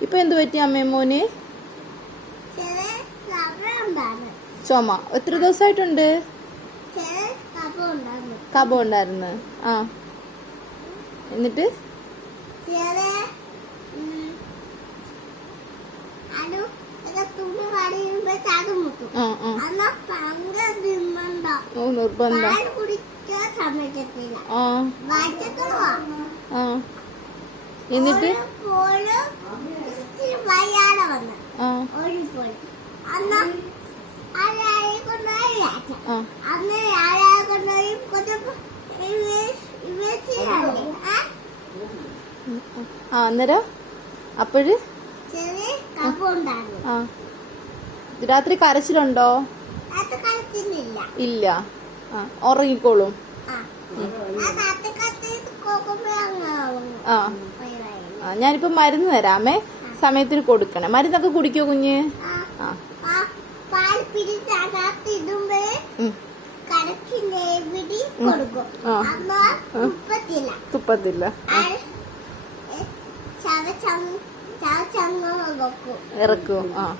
ഇപ്പൊ എന്ത് പറ്റി അമ്മേ മോന്? ചുമ. എത്ര ദിവസമായിട്ടുണ്ട് കപം ഉണ്ടായിരുന്നു കബം ഉണ്ടായിരുന്നു ആ എന്നിട്ട് നിർബന്ധ. ആ. എന്നിട്ട്? ആ. അന്നേരം? അപ്പോഴ്? ആ. രാത്രി കരച്ചിലുണ്ടോ? ഇല്ല. ആ ഉറങ്ങിക്കോളും. ആ. ഞാനിപ്പോ മരുന്ന് തരാമേ. സമയത്തിന് കൊടുക്കണം. മരുന്നൊക്കെ കുടിക്കോ കുഞ്ഞ്? ആ, തുപ്പത്തില്ല. ഇറക്കും. ആ.